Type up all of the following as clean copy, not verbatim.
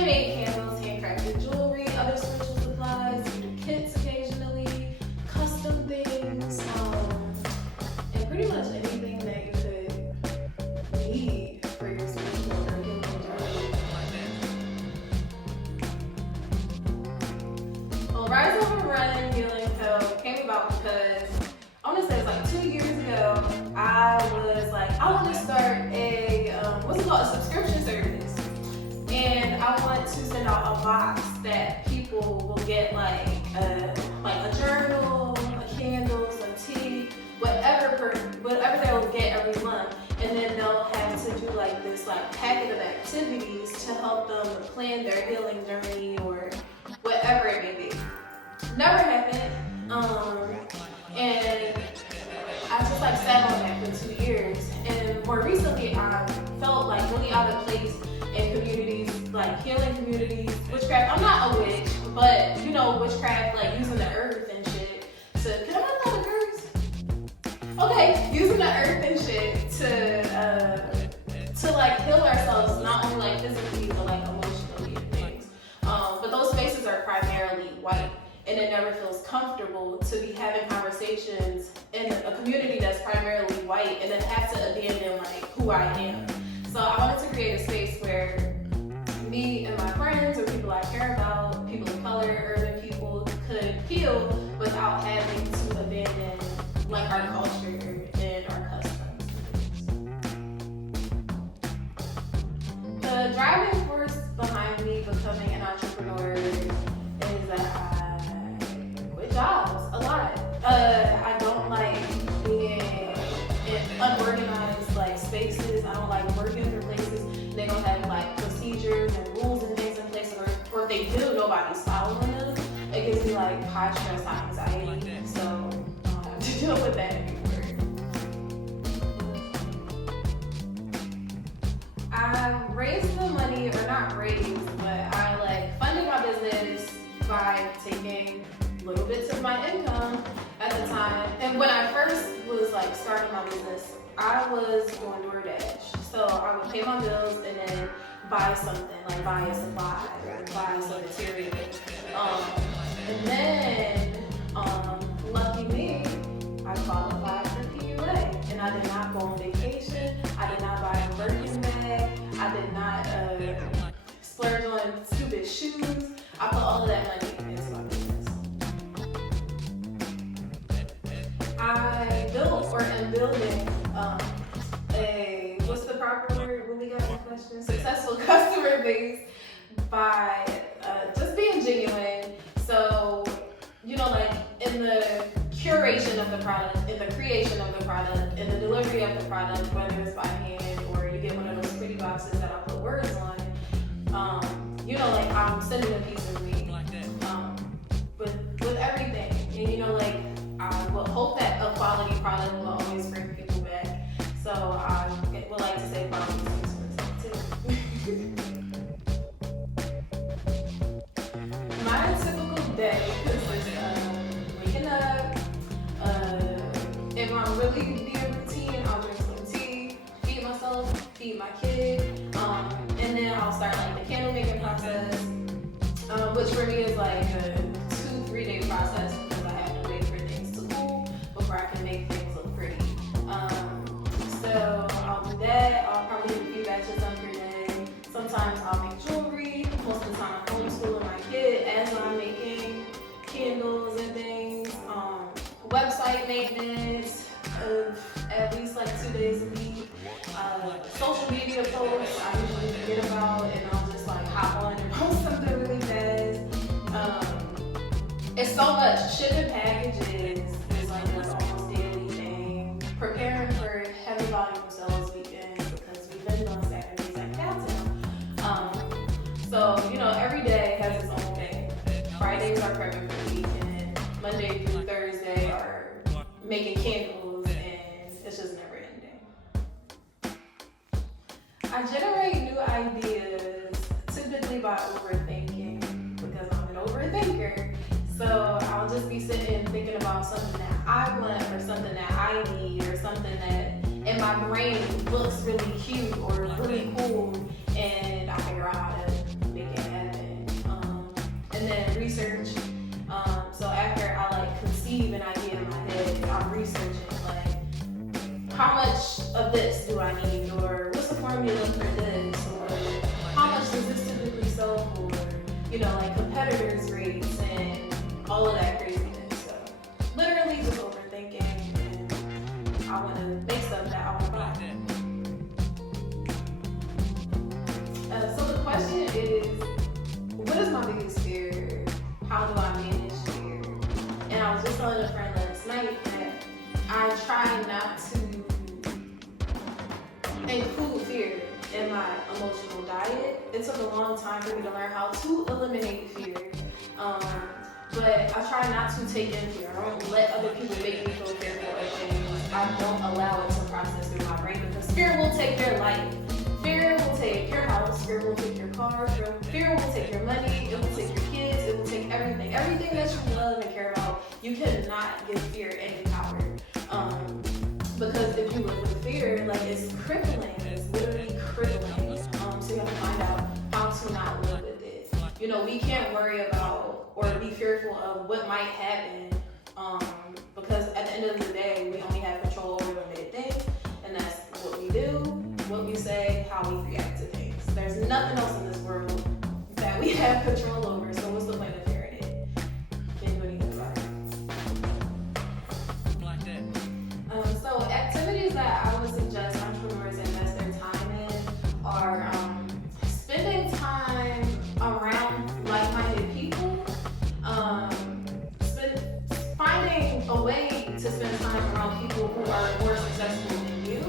handmade candles, handcrafted jewelry, other spiritual supplies, we do kits occasionally, custom things, and pretty much anything that you could need for your spiritual or healing journey. Well, Rise Over Run Healing Co. came about because I want to say it was like 2 years ago. I was like, I want to start a a subscription service, and I want to send out a box that people will get like a journal, a candles, a tea, whatever they will get every month, and then they'll have to do like this like packet of activities to help them plan their healing journey or whatever it may be. Never happened, and I just like sat on that for 2 years, and more recently I felt like really out of place in communities, like healing communities, witchcraft. I'm not a witch, but you know, witchcraft, like using the earth and shit can I not call it curse? Okay, using the earth and shit to like heal ourselves, not only like physically, but like emotionally and things. But those spaces are primarily white, and it never feels comfortable to be having conversations in a community that's primarily white and then have to abandon like who I am. So I wanted to create a space where me and my friends or people I care about, people of color, urban people, could heal without having to abandon like our culture and our customs. The driving force behind me becoming an entrepreneur is that I quit jobs a lot. I don't like being in unorganized like spaces. I don't like working for places they don't have like procedures and rules and things in place, or if they do, nobody's following them. It gives me like high stress, high anxiety. So I don't have to deal with that anymore. I raised the money, or not raised, but I like funded my business by taking little bits of my income at the time. And when I first was like starting my business, I was doing DoorDash. So I would pay my bills and then buy something, like buy a supply or buy some material. And then, lucky me, I qualified for PUA. And I did not go on vacation. I did not buy a Birkin bag. I did not splurge on stupid shoes. I put all of that money into my business. I built or am building what's the proper word when we got that question? Successful customer base by just being genuine. So, you know, like in the curation of the product, in the creation of the product, in the delivery of the product, whether it's by hand or you get one of those pretty boxes that I put words on, you know, like I'm sending a piece of me with everything. And you know, like I will hope that a quality product will always bring people back. So I would like to say quality speaks for itself too. My typical day consists of waking up. If I'm really being routine, I'll drink some tea, feed myself, feed my kid, and then I'll start like the candle making process, which for me is like a 2-3 day process because I have to wait for things to cool before I can make things look pretty. So I'll do that. I'll probably do a few batches done per day. Sometimes I'll make jewelry. Most of the time I'm homeschooling my kid as I'm making candles and things. Website maintenance of at least like 2 days a week. Social media posts I usually forget about, and I'll just like hop on and post something really fast. It's so much. Shipping packages is like an almost daily thing. Preparing for heavy volume sales weekends because we live on Saturdays at Cowtown. So, you know, every day has its own thing. Fridays are prepping for the weekend. Monday through Thursday are making candles, and it's just never ending. I generate new ideas typically by overthinking because I'm an overthinker. So I'll just be sitting thinking about something that I want or something that I need or something that in my brain looks really cute or really cool, and I figure out how to make it happen. research. So after I like conceive an idea in my head, I'm researching like how much of this do I need, or what's the formula for this, or how much does this typically sell for, like competitors' rates and all of that craziness. So literally just overthinking, and I want to make stuff that I want to buy. So the question is, what is my biggest fear? How do I manage fear? And I was just telling a friend last night that I try not to include fear in my emotional diet. It took a long time for me to learn how to eliminate fear. But I try not to take in fear. I don't let other people make me feel fearful of things. I don't allow it to process through my brain, because fear will take your life. Fear will take your house, fear will take your car, fear will take your money, it will take your kids, it will take everything. Everything that you love and care about, you cannot give fear any power. Because if you live with fear, like, it's crippling, it's literally crippling. So you have to find out how to not live with it. We can't worry about or be fearful of what might happen, because at the end of the day, we only have control over limited things, and that's what we do, what we say, how we react to things. There's nothing else in this world that we have control over, so what's the point of fearing it? Can't do anything about it. So activities that I would suggest entrepreneurs invest their time in are spending time around like-minded people, finding a way to spend time around people who are more successful than you,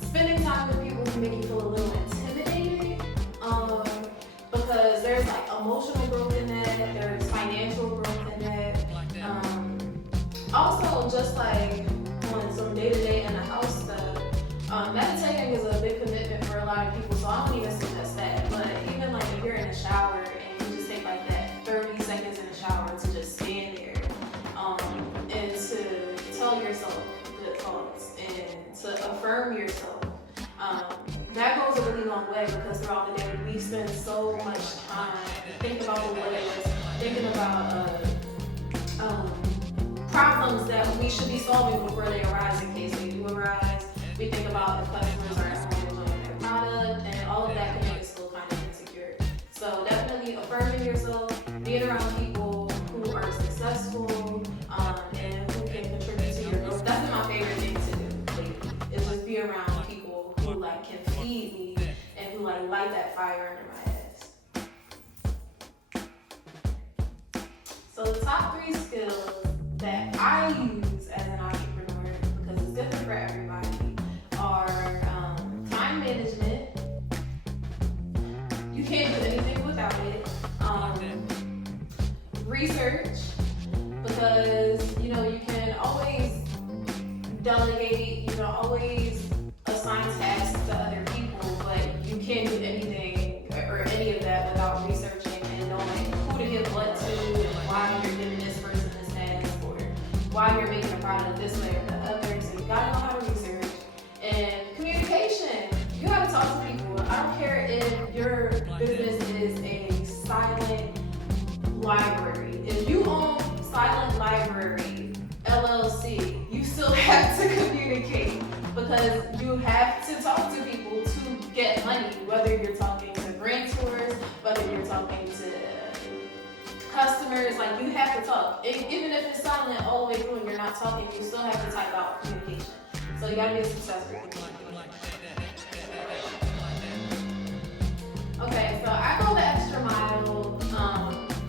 spending time with people who make you feel a little intimidated, because there's like emotional growth in that, there's financial growth in that. Also, just like on some day-to-day in the house stuff, meditating is a big commitment for a lot of people, so I don't even suggest that. But even like if you're in the shower and you just take like that 30 seconds in the shower to just stand there, and to tell yourself good thoughts and to affirm yourself, that goes a really long way, because throughout the day we spend so much time thinking about the ways, thinking about problems that we should be solving before they arise, in case they do arise. We think about if customers are at home enjoying their product, and all of that can make us feel kind of insecure. So definitely affirming yourself, being around people who are successful, and who can contribute to your growth. That's been my favorite thing to do lately, is just be around people who like can feed me and who like light that fire under my ass. So the top 3 skills that I use as an entrepreneur, because it's different for everybody, are time management. You can't do anything without it. Research, because you can always delegate, you can always assign tasks to other people, but you can't do anything or any of that without researching and knowing who to give what to, and why you're giving this person this task, or why you're making a product this way or the other. So you gotta know how to research. And communication, you gotta talk to people. I don't care if your business is a silent library. If you own Silent Library LLC, you still have to communicate, because you have to talk to people to get money, whether you're talking to grantors, whether you're talking to customers. Like, you have to talk. Even if it's silent all the way through and you're not talking, you still have to type out communication. So you gotta be a successful communicator. Okay, so I go the extra mile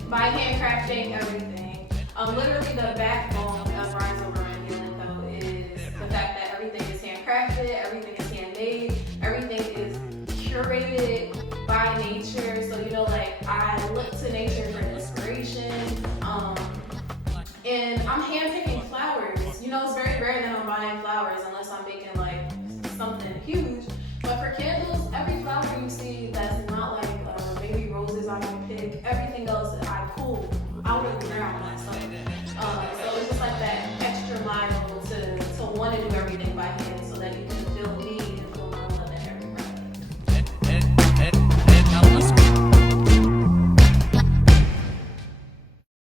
by handcrafting everything. Literally the backbone of Rise Over My Healing Co. is the fact that everything is handcrafted, everything is handmade, everything is curated by nature. So I look to nature for inspiration. And I'm handpicking flowers. It's very rare that I'm buying flowers unless I'm making like something huge. But for candles, every flower you see that's not like baby roses I don't pick, everything else